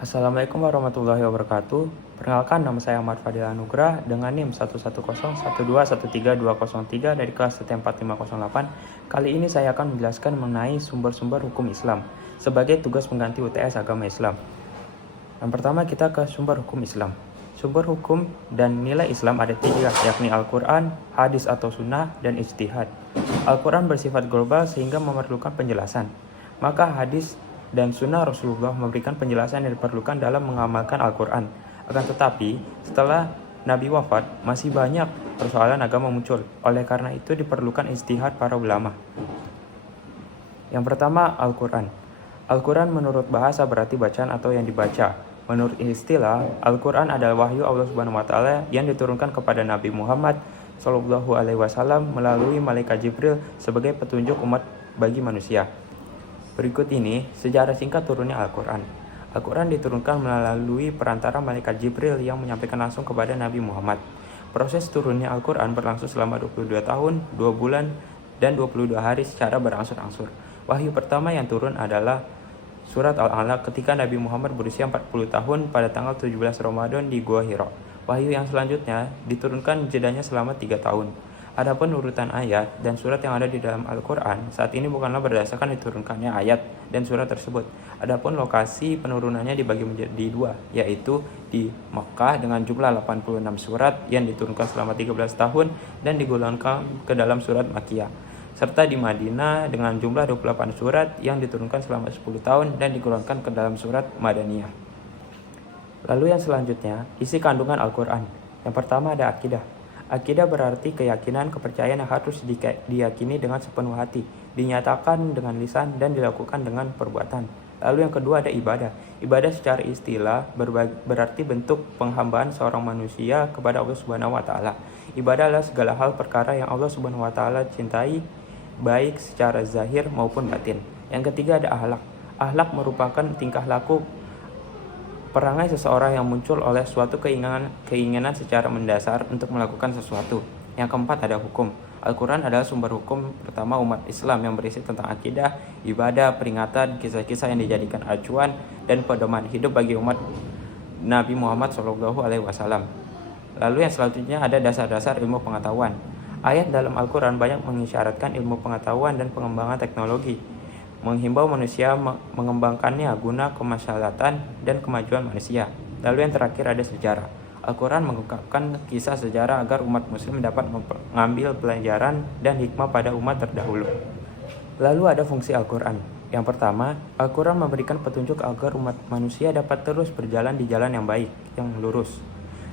Assalamualaikum warahmatullahi wabarakatuh. Perkenalkan, nama saya Ahmad Fadil Anugrah dengan NIM 110121323 dari kelas STM 4508. Kali ini saya akan menjelaskan mengenai sumber-sumber hukum Islam sebagai tugas pengganti UTS Agama Islam. Yang pertama, kita ke sumber hukum Islam. Sumber hukum dan nilai Islam ada tiga, yakni Al-Quran, hadis atau sunnah, dan ijtihad. Al-Quran bersifat global sehingga memerlukan penjelasan. Maka hadis dan sunnah Rasulullah memberikan penjelasan yang diperlukan dalam mengamalkan Al-Quran. Akan tetapi, setelah Nabi wafat, masih banyak persoalan agama muncul. Oleh karena itu diperlukan ijtihad para ulama. Yang pertama, Al-Quran. Al-Quran menurut bahasa berarti bacaan atau yang dibaca. Menurut istilah, Al-Quran adalah wahyu Allah Subhanahu wa Ta'ala yang diturunkan kepada Nabi Muhammad SAW melalui malaikat Jibril sebagai petunjuk umat bagi manusia. Berikut ini sejarah singkat turunnya Al-Quran. Al-Quran diturunkan melalui perantara malaikat Jibril yang menyampaikan langsung kepada Nabi Muhammad. Proses turunnya Al-Quran berlangsung selama 22 tahun, 2 bulan, dan 22 hari secara berangsur-angsur. Wahyu pertama yang turun adalah Surat Al-Alaq ketika Nabi Muhammad berusia 40 tahun pada tanggal 17 Ramadan di Gua Hira. Wahyu yang selanjutnya diturunkan jedanya selama 3 tahun. Adapun urutan ayat dan surat yang ada di dalam Al-Quran saat ini bukanlah berdasarkan diturunkannya ayat dan surat tersebut. Adapun lokasi penurunannya dibagi menjadi dua, yaitu di Makkah dengan jumlah 86 surat yang diturunkan selama 13 tahun dan digolongkan ke dalam surat Makkiyah, serta di Madinah dengan jumlah 28 surat yang diturunkan selama 10 tahun dan digolongkan ke dalam surat Madaniyah. Lalu yang selanjutnya, isi kandungan Al-Quran. Yang pertama ada akidah. Akidah berarti keyakinan, kepercayaan yang harus diyakini dengan sepenuh hati, dinyatakan dengan lisan dan dilakukan dengan perbuatan. Lalu yang kedua ada ibadah. Ibadah secara istilah berarti bentuk penghambaan seorang manusia kepada Allah Subhanahu wa Ta'ala. Ibadah adalah segala hal perkara yang Allah Subhanahu wa Ta'ala cintai, baik secara zahir maupun batin. Yang ketiga ada akhlak. Akhlak merupakan tingkah laku perangai seseorang yang muncul oleh suatu keinginan secara mendasar untuk melakukan sesuatu. Yang keempat ada hukum. Al-Quran adalah sumber hukum pertama umat Islam yang berisi tentang akidah, ibadah, peringatan, kisah-kisah yang dijadikan acuan dan pedoman hidup bagi umat Nabi Muhammad SAW. Lalu yang selanjutnya ada dasar-dasar ilmu pengetahuan. Ayat dalam Al-Quran banyak mengisyaratkan ilmu pengetahuan dan pengembangan teknologi, menghimbau manusia mengembangkannya guna kemaslahatan dan kemajuan manusia. Lalu yang terakhir ada sejarah. Al-Quran mengungkapkan kisah sejarah agar umat muslim dapat mengambil pelajaran dan hikmah pada umat terdahulu. Lalu ada fungsi Al-Quran. Yang pertama, Al-Quran memberikan petunjuk agar umat manusia dapat terus berjalan di jalan yang baik, yang lurus.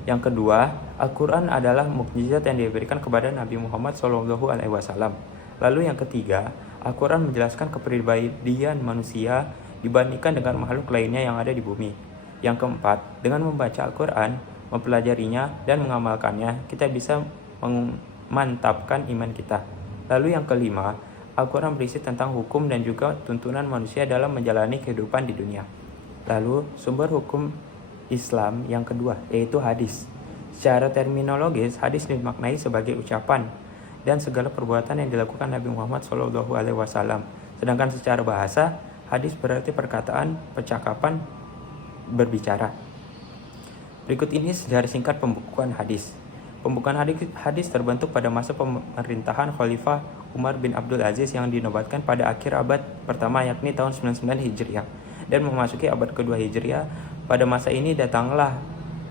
Yang kedua, Al-Quran adalah mukjizat yang diberikan kepada Nabi Muhammad SAW. Lalu yang ketiga, Al-Quran menjelaskan kepribadian manusia dibandingkan dengan makhluk lainnya yang ada di bumi. Yang keempat, dengan membaca Al-Quran, mempelajarinya, dan mengamalkannya, kita bisa memantapkan iman kita. Lalu yang kelima, Al-Quran berisi tentang hukum dan juga tuntunan manusia dalam menjalani kehidupan di dunia. Lalu, sumber hukum Islam yang kedua, yaitu hadis. Secara terminologis, hadis dimaknai sebagai ucapan dan segala perbuatan yang dilakukan Nabi Muhammad SAW. Sedangkan secara bahasa, hadis berarti perkataan, percakapan, berbicara. Berikut ini sejarah singkat pembukuan hadis. Pembukuan hadis terbentuk pada masa pemerintahan Khalifah Umar bin Abdul Aziz yang dinobatkan pada akhir abad pertama, yakni tahun 99 Hijriah, dan memasuki abad kedua Hijriah. Pada masa ini datanglah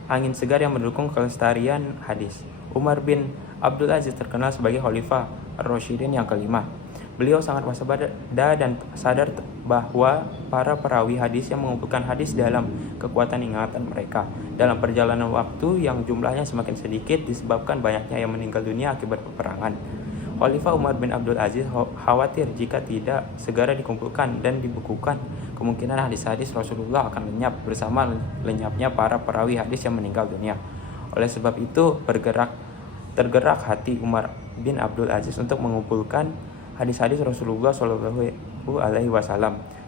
angin segar yang mendukung kelestarian hadis. Umar bin Abdul Aziz terkenal sebagai Khalifah Ar-Rasyidin yang kelima. Beliau sangat waspada dan sadar bahwa para perawi hadis yang mengumpulkan hadis dalam kekuatan ingatan mereka. Dalam perjalanan waktu yang jumlahnya semakin sedikit disebabkan banyaknya yang meninggal dunia akibat peperangan. Khalifah Umar bin Abdul Aziz khawatir jika tidak segera dikumpulkan dan dibukukan, kemungkinan hadis-hadis Rasulullah akan lenyap bersama lenyapnya para perawi hadis yang meninggal dunia. Oleh sebab itu, tergerak hati Umar bin Abdul Aziz untuk mengumpulkan hadis-hadis Rasulullah SAW.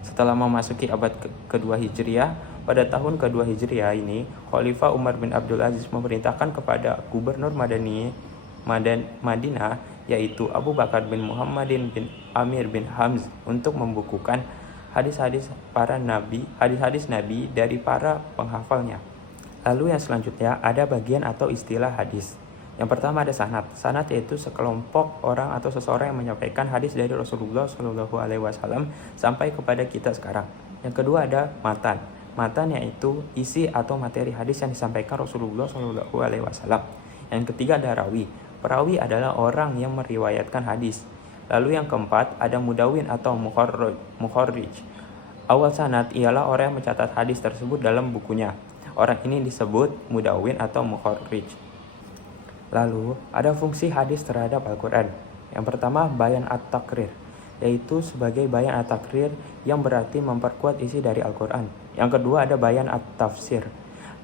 Setelah memasuki abad kedua Hijriah, pada tahun kedua Hijriah ini, Khalifah Umar bin Abdul Aziz memerintahkan kepada Gubernur Madinah, yaitu Abu Bakar bin Muhammadin bin Amir bin Hamz, untuk membukukan hadis-hadis para nabi, hadis-hadis nabi dari para penghafalnya. Lalu yang selanjutnya ada bagian atau istilah hadis. Yang pertama ada sanad. Sanad yaitu sekelompok orang atau seseorang yang menyampaikan hadis dari Rasulullah SAW sampai kepada kita sekarang. Yang kedua ada matan. Matan yaitu isi atau materi hadis yang disampaikan Rasulullah SAW. Yang ketiga ada rawi. Perawi adalah orang yang meriwayatkan hadis. Lalu yang keempat ada mudawin atau mukharrij. Awal sanad ialah orang yang mencatat hadis tersebut dalam bukunya. Orang ini disebut mudawin atau mukharrij. Lalu ada fungsi hadis terhadap Al-Quran. Yang pertama bayan at-takrir, yaitu sebagai bayan at-takrir yang berarti memperkuat isi dari Al-Quran. Yang kedua ada bayan at-tafsir.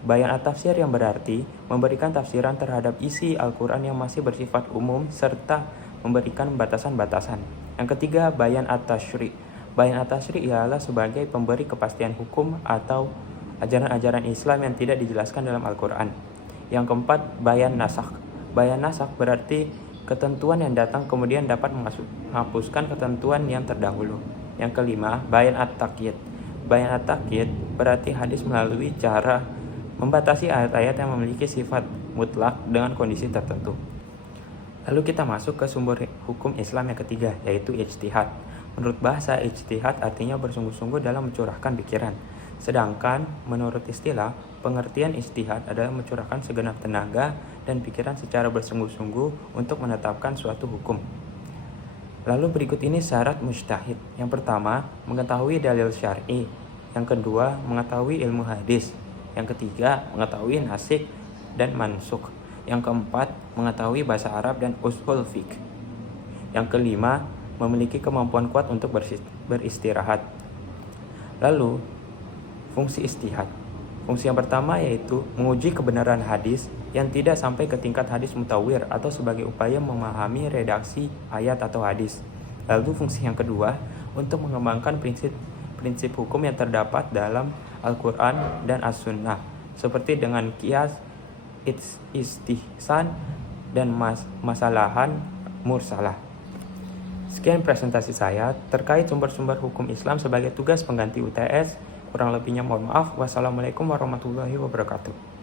Bayan at-tafsir yang berarti memberikan tafsiran terhadap isi Al-Quran yang masih bersifat umum serta memberikan batasan-batasan. Yang ketiga bayan at-tashri'. Bayan at-tashri' ialah sebagai pemberi kepastian hukum atau ajaran-ajaran Islam yang tidak dijelaskan dalam Al-Quran. Yang keempat bayan nasakh. Bayan nasakh berarti ketentuan yang datang kemudian dapat menghapuskan ketentuan yang terdahulu. Yang kelima, bayan at-taqyid. Bayan at-taqyid berarti hadis melalui cara membatasi ayat-ayat yang memiliki sifat mutlak dengan kondisi tertentu. Lalu kita masuk ke sumber hukum Islam yang ketiga, yaitu ijtihad. Menurut bahasa, ijtihad artinya bersungguh-sungguh dalam mencurahkan pikiran. Sedangkan menurut istilah, pengertian ijtihad adalah mencurahkan segenap tenaga dan pikiran secara bersungguh-sungguh untuk menetapkan suatu hukum. Lalu berikut ini syarat mujtahid. Yang pertama, mengetahui dalil syar'i. Yang kedua, mengetahui ilmu hadis. Yang ketiga, mengetahui nasikh dan mansukh. Yang keempat, mengetahui bahasa Arab dan ushul fiqh. Yang kelima, memiliki kemampuan kuat untuk beristirahat. Lalu, fungsi ijtihad. Fungsi yang pertama yaitu menguji kebenaran hadis yang tidak sampai ke tingkat hadis mutawir atau sebagai upaya memahami redaksi ayat atau hadis. Lalu fungsi yang kedua untuk mengembangkan prinsip hukum yang terdapat dalam Al-Quran dan As-Sunnah seperti dengan qiyas, istihsan, dan masalahan mursalah. Sekian presentasi saya terkait sumber-sumber hukum Islam sebagai tugas pengganti UTS. Kurang lebihnya mohon maaf. Wassalamualaikum warahmatullahi wabarakatuh.